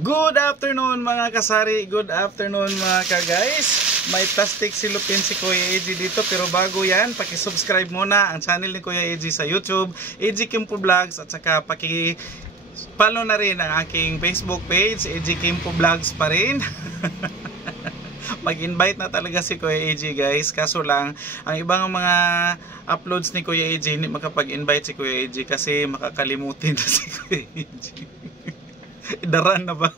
Good afternoon mga kasari, good afternoon mga ka-guys. May plastic silupin si Kuya AJ dito, pero bago yan, paki-subscribe muna ang channel ni Kuya AJ sa YouTube, AJ Kimpo Vlogs, at saka paki-follow na rin ang aking Facebook page, AJ Kimpo Vlogs pa rin. Mag-invite na talaga si Kuya AJ guys, kaso lang ang ibang mga uploads ni Kuya AJ hindi makapag-invite si Kuya AJ kasi makakalimutin na si Kuya AJ. Idaran na ba?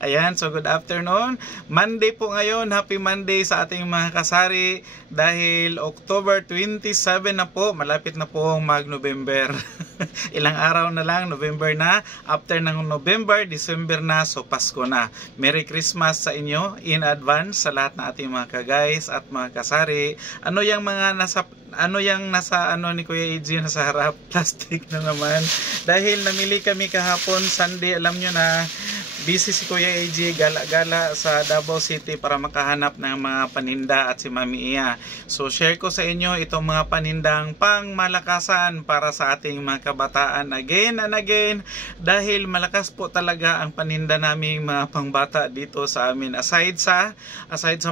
Ayan, so good afternoon. Monday po ngayon, happy Monday sa ating mga kasari dahil October 27 na po, malapit na po mag-November. Ilang araw na lang, November na. After ng November, December na, so Pasko na. Merry Christmas sa inyo in advance sa lahat ng ating mga ka-guys at mga kasari. Ano yung nasa ni Kuya AJ nasa harap? Plastic na naman. Dahil namili kami kahapon, Sunday, alam nyo na, busy si Kuya AJ, gala-gala sa Davao City para makahanap ng mga paninda at si Mami Iya. So share ko sa inyo itong mga panindang pangmalakasan para sa ating mga kabataan again and again, dahil malakas po talaga ang paninda naming mga pangbata dito sa amin. Aside sa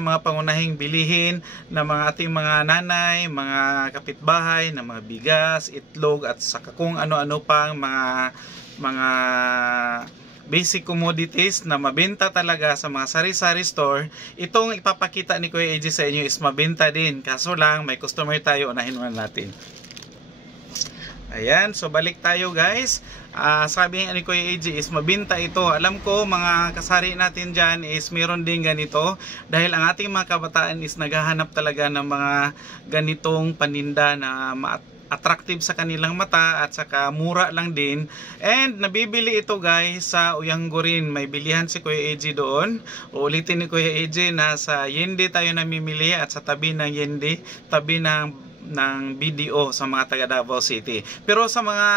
mga pangunahing bilihin na mga ating mga nanay, mga kapitbahay, na mga bigas, itlog at saka kung ano-ano pang mga basic commodities na mabenta talaga sa mga sari-sari store, itong ipapakita ni Kuya AJ sa inyo is mabenta din. Kaso lang, may customer tayo, unahin muna natin. Ayan, so balik tayo guys. Sabi ni Kuya AJ is mabenta ito. Alam ko mga kasari natin dyan is meron din ganito, dahil ang ating mga kabataan is naghahanap talaga ng mga ganitong paninda na attractive sa kanilang mata at saka mura lang din. And nabibili ito guys sa Uyanggurin. May bilihan si Kuya AJ doon. Uulitin ni Kuya AJ na sa Yende tayo namimili at sa tabi ng Yende, tabi ng BDO sa mga taga Davao City. Pero sa mga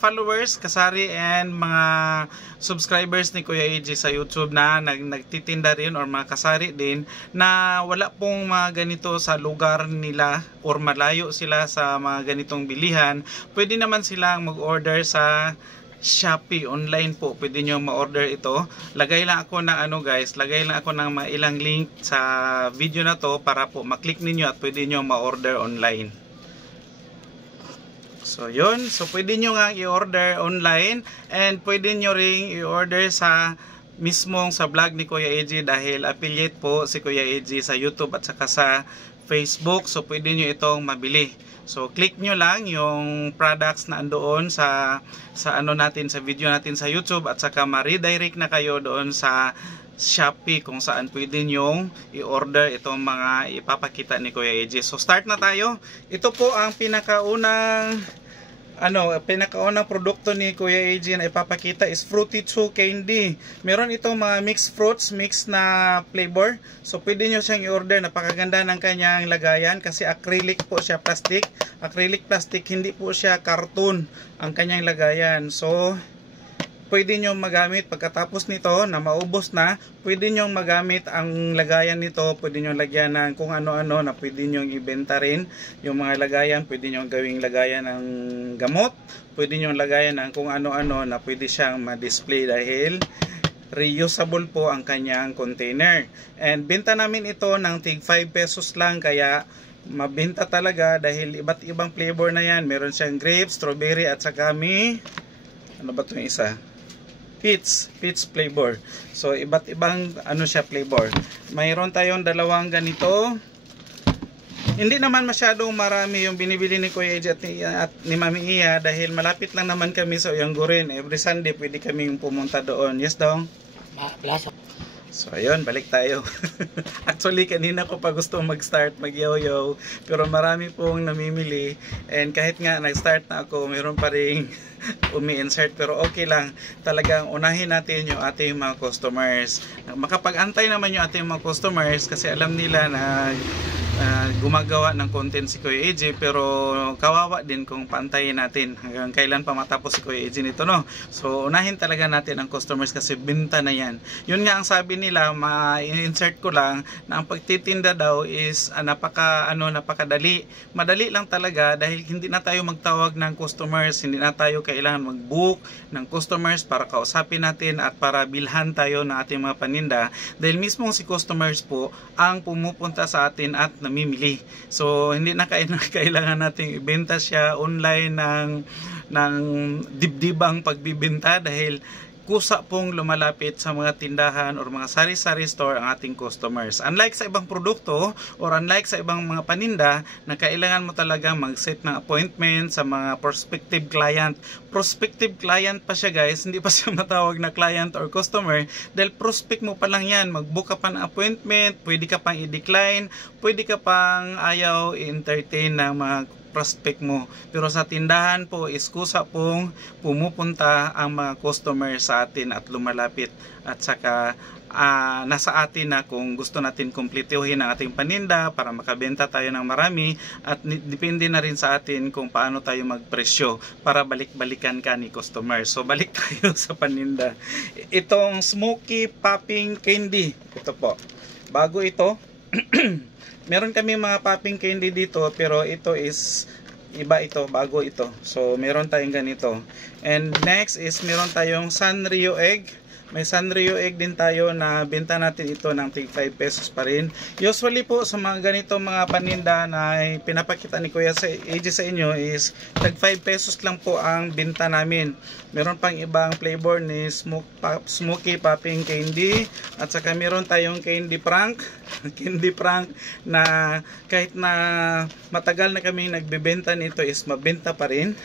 followers, kasari and mga subscribers ni Kuya AJ sa YouTube na nagtitinda rin or mga kasari din na wala pong mga ganito sa lugar nila or malayo sila sa mga ganitong bilihan, pwede naman silang mag-order sa Shopee online po. Pwede nyo ma-order ito. Lagay lang ako ng mga ilang link sa video na to para po maklik ninyo at pwede nyo ma-order online. So yun, so pwede nyo nga i-order online and pwede nyo ring i-order sa mismong sa vlog ni Kuya AJ dahil affiliate po si Kuya AJ sa YouTube at saka sa Facebook. So pwede nyo itong mabili. So click nyo lang yung products na andoon sa ano natin, sa video natin sa YouTube, at saka ma-redirect na kayo doon sa Shopee kung saan pwede nyong i-order itong mga ipapakita ni Kuya AJ. So start na tayo. Ito po ang pinakaunang produkto ni Kuya AJ na ipapakita is Fruity Chew Candy. Meron itong mga mixed fruits, mixed na flavor. So pwede nyo siyang i-order. Napakaganda ng kanyang lagayan kasi acrylic po siya, plastic. Acrylic plastic, hindi po siya cartoon ang kanyang lagayan. So pwede nyo magamit pagkatapos nito na maubos na, pwede nyo magamit ang lagayan nito, pwede nyo lagyan ng kung ano-ano na pwede nyo ibenta rin. Yung mga lagayan, pwede nyo gawing lagayan ng gamot, pwede nyo lagayan ng kung ano-ano na pwede siyang ma-display dahil reusable po ang kanyang container. And benta namin ito ng tig 5 pesos lang, kaya mabenta talaga dahil iba't ibang flavor na yan. Meron siyang grape, strawberry at saka ano ba itong isa? Peach flavor. So iba't ibang flavor. Mayroon tayong dalawang ganito. Hindi naman masyadong marami yung binibili ni Kuya AJ at ni Mami Iya dahil malapit lang naman kami sa Uyanggurin. Every Sunday pwede kaming pumunta doon. Yes dong? So ayun, balik tayo. Actually kanina ko pa gusto mag-start, mag-yo-yo, pero marami pong namimili, and kahit nga nag-start na ako, meron pa ring umi-insert, pero okay lang. Talagang unahin natin yung ating mga customers. Makapag-antay naman yung ating mga customers kasi alam nila na gumagawa ng content si Kuya AJ, pero kawawa din kung paantayin natin hanggang kailan pa matapos si Kuya AJ nito, no? So unahin talaga natin ang customers kasi binta na yan. Yun nga ang sabi nila, ma-insert ko lang na ang pagtitinda daw is napakadali. Madali lang talaga dahil hindi na tayo magtawag ng customers, hindi na tayo kailangan mag-book ng customers para kausapin natin at para bilhan tayo ng ating mga paninda, dahil mismo si customers po ang pumupunta sa atin at namimili. So hindi na kailangan nating ibenta siya online ng dibdibang pagbibenta dahil kusa pong lumalapit sa mga tindahan or mga sari-sari store ang ating customers. Unlike sa ibang produkto or unlike sa ibang mga paninda na kailangan mo talaga mag-set ng appointment sa mga prospective client. Prospective client pa siya guys, hindi pa siya matawag na client or customer dahil prospect mo pa lang yan. Mag-book ka pa ng appointment, pwede ka pang i-decline, pwede ka pang ayaw i-entertain ng mga prospect mo. Pero sa tindahan po is kusa pong pumupunta ang mga customer sa atin at lumalapit at saka nasa atin na kung gusto natin kumpletuhin ang ating paninda para makabenta tayo ng marami at depende na rin sa atin kung paano tayo magpresyo para balik-balikan ka ni customer. So balik tayo sa paninda. Itong smoky popping candy, ito po. Bago ito, meron kami mga popping candy dito pero ito is iba, ito bago ito. So meron tayong ganito. And next is meron tayong Sanrio egg. May Sanrio egg din tayo na benta natin ito ng tig 5 pesos pa rin. Usually po sa mga ganito mga paninda na pinapakita ni Kuya AJ sa inyo is tag 5 pesos lang po ang benta namin. Meron pang ibang flavor ni smoky popping candy at saka meron tayong candy prank. Candy prank na kahit na matagal na kami nagbebenta nito is mabenta pa rin.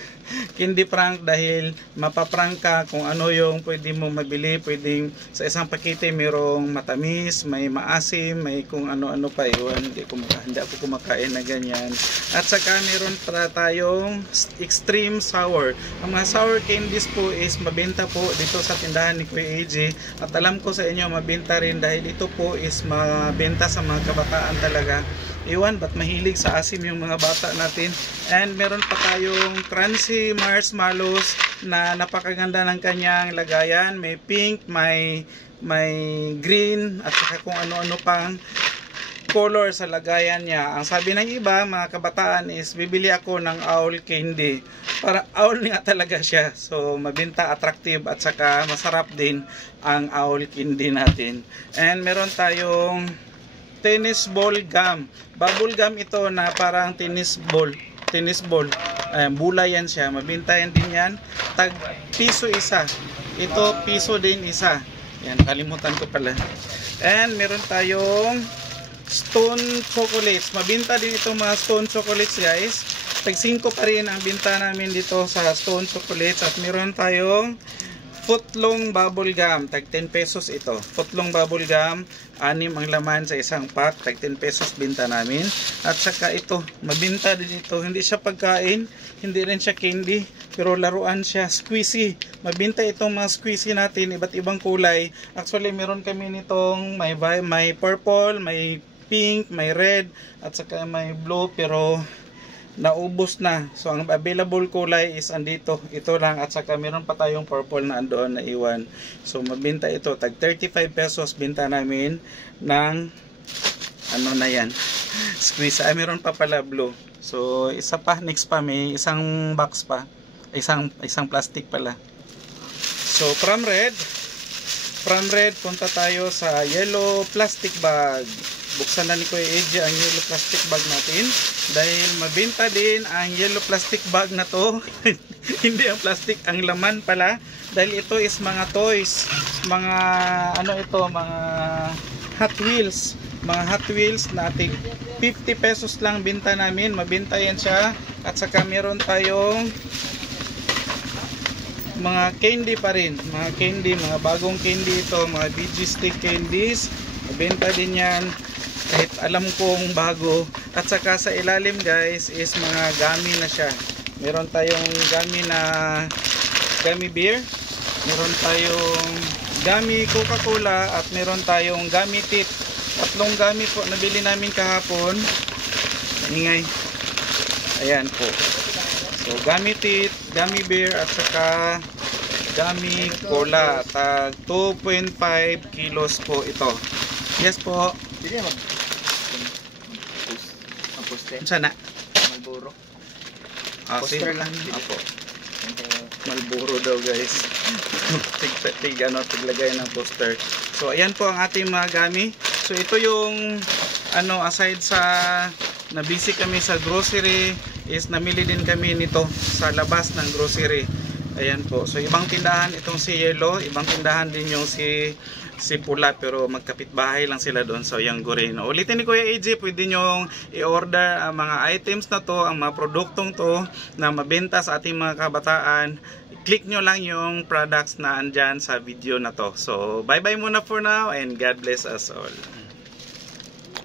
Candy prank dahil mapaprank ka kung ano yung pwede mo mabili. Pwedeng sa isang pakete mayroong matamis, may maasim, may kung ano-ano pa iwan. Hindi ako kumakain na ganyan. At saka meron pa tayong extreme sour. Ang mga sour candies po is mabenta po dito sa tindahan ni Kuya AJ. At alam ko sa inyo mabenta rin dahil ito po is mabenta sa mga kabataan talaga. Iwan, ba't mahilig sa asim yung mga bata natin. And meron pa tayong crunchy marshmallows na napakaganda ng kanyang lagayan. May pink, may green, at saka kung ano-ano pang color sa lagayan niya. Ang sabi ng iba, mga kabataan is bibili ako ng owl candy. Para owl nga talaga siya. So mabenta, attractive, at saka masarap din ang owl candy natin. And meron tayong tennis ball gum. Bubble gum ito na parang tennis ball. Bulay yan siya. Mabenta yan din yan. Tag piso isa. Ito piso din isa. Yan, kalimutan ko pala. And meron tayong stone chocolates. Mabenta din itong mga stone chocolates guys. Tag 5 pa rin ang binta namin dito sa stone chocolates. At meron tayong footlong bubble gum, tag 10 pesos ito. Footlong bubble gum, 6 ang laman sa isang pack, tag 10 pesos binta namin. At saka ito, mabinta din ito. Hindi siya pagkain, hindi rin siya candy, pero laruan siya, squeezy. Mabinta itong mga squeezy natin, iba't ibang kulay. Actually, meron kami nitong may purple, may pink, may red, at saka may blue, pero naubos na. So ang available kulay is andito, ito lang, at saka meron pa tayong purple na andoon na iwan. So mabenta ito, tag 35 pesos binta namin ng ano na yan, squeeze. Meron pa pala blue. So isa pa, next pa may isang box pa, isang plastic pala. So from red punta tayo sa yellow plastic bag. Buksan na ni Kuya AJ ang yellow plastic bag natin dahil mabenta din ang yellow plastic bag na to. Hindi ang plastic, ang laman pala, dahil ito is mga toys, mga ano ito, mga Hot Wheels natin. 50 pesos lang binta namin, mabenta yan siya. At saka meron tayong mga candy pa rin, mga bagong candy ito, mga BG stick candies, mabenta din yan kahit alam kong bago. At saka sa ilalim guys is mga gummy na siya. Meron tayong gummy na gummy beer, meron tayong gummy Coca-Cola, at meron tayong gummy tit. Tatlong gummy po nabili namin kahapon. ingay. Ayan po. So, gummy teeth, gummy bear, at saka gummy cola. Tag 2.5 kilos po ito. Yes po. Sige mag poster. Sana. Malboro. Poster lang. Apo. Malboro daw guys. Tiglagay ng poster. So ayan po ang ating mga gami. So ito yung aside sa na-busy kami sa grocery, is namili din kami nito sa labas ng grocery. Ayan po. So ibang tindahan itong si Yellow, ibang tindahan din yung si Pula, pero magkapitbahay lang sila doon. So yung Goreno. Ulitin ni Kuya AJ, pwede nyo i-order ang mga items na to, ang mga produktong to na mabenta sa ating mga kabataan. Click nyo lang yung products na andyan sa video na to. So bye bye muna for now and God bless us all.